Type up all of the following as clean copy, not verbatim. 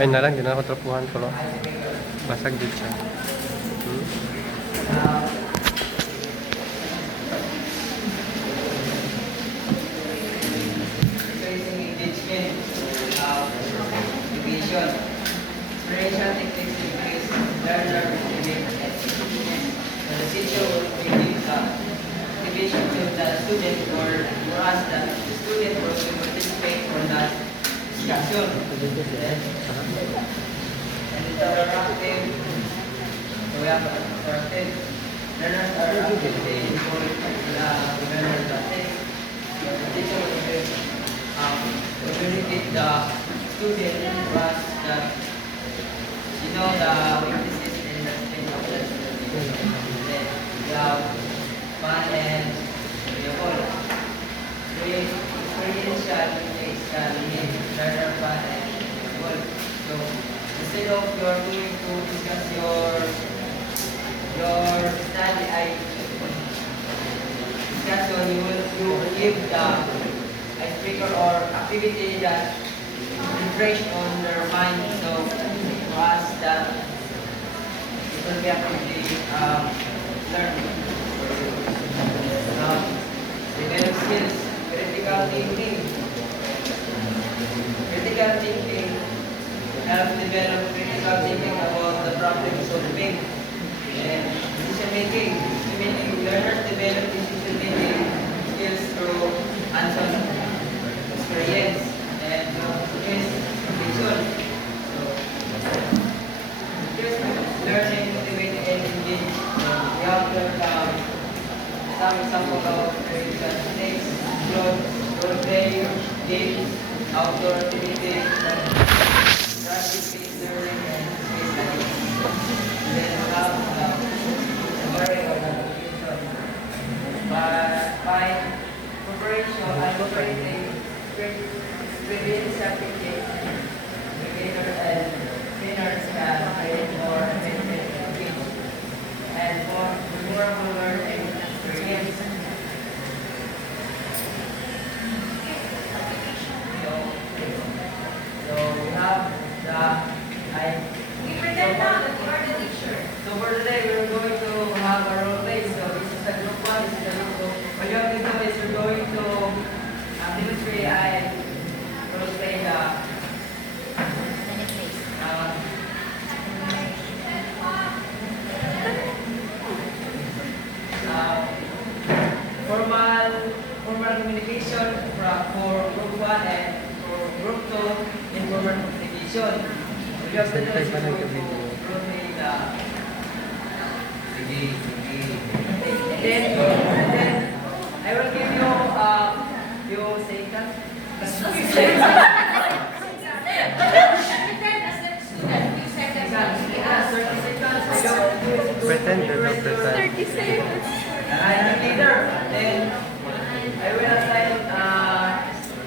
Ay na lang, di na ako trapuhan ko. Basag din siya. Division. Inspiration techniques increase learner motivation and execution. So the teacher will give the motivation to the student or for us that the student will participate for that discussion. And it's interactive. So we have interactive. Learners are actively involved in the learner practice. So the teacher will communicate the student to us that you know the weaknesses and the strength of the student. Then we have fun and enjoyable. Experiential makes the learner fun and enjoyable. So instead of you're going to discuss your study discussion, you will give the icebreaker or activity that refresh on their mind. So for us that it will be actively learning. Develop skills, critical thinking. Critical thinking helps develop critical thinking about the problem solving and decision making. Learners develop decision making skills through hands-on experience and vision. So, just learning, motivating, and engaging. We have learned some examples of critical techniques, role play, games, outdoor activities, practice-based learning, and space study. Then we have summary of education. By preparation and operating experience application, beginners and trainers can create more effective engagement and more memorable learning experience. So we have the We pretend now that we are the teacher. So for today we're going to have a role play. So this is the group one, this is the group two. What you have to do is you're going to demonstrate and role play the formal communication for group one and for group two informal communication. What you have to do is you're going to role play the then I will give you few seconds. Pretend as the student. You said that 30 seconds. Pretend, but not pretend. 30 seconds. I'm the leader. Then I will assign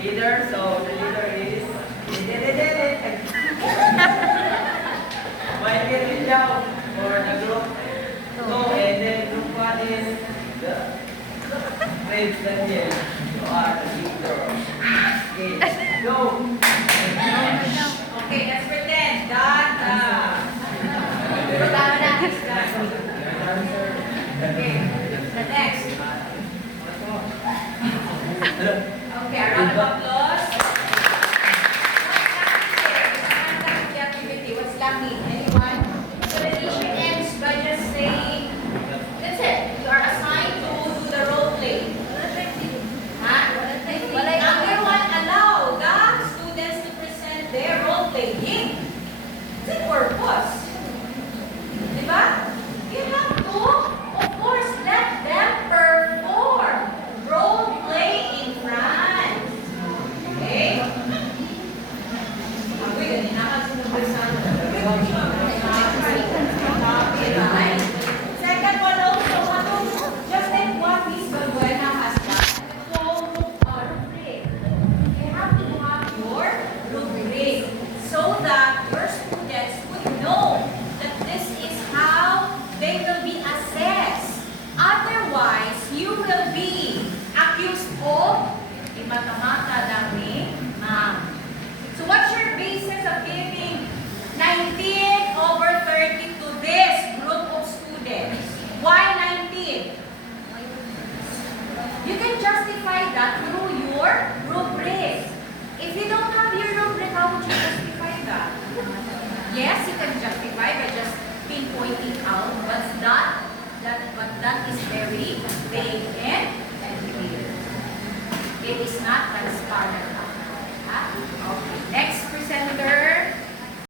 leader. So the leader is Michael Liao for the group. No, and then group one is the Fred Daniel. You are the leader. Okay, go. Okay, let's pretend that okay, the next. Okay, a round of applause. What's the activity? What's lacking? Anyone? So the teacher ends by just saying, that's it. You are assigned to do the role play. Huh? Number one, allow the students to present their role playing. It's a purpose. Diba? You have to, of course, let them perform role play in front. Okay? Uy, ganina ka sinubusan. Second one also, just like what Miss Balbuena has done, rubric. You have to have your rubric so that your students would know that this is how they will be assessed. Otherwise, you will be accused of mata-mata very vague and clear. It is not transparent. Okay. Next presenter.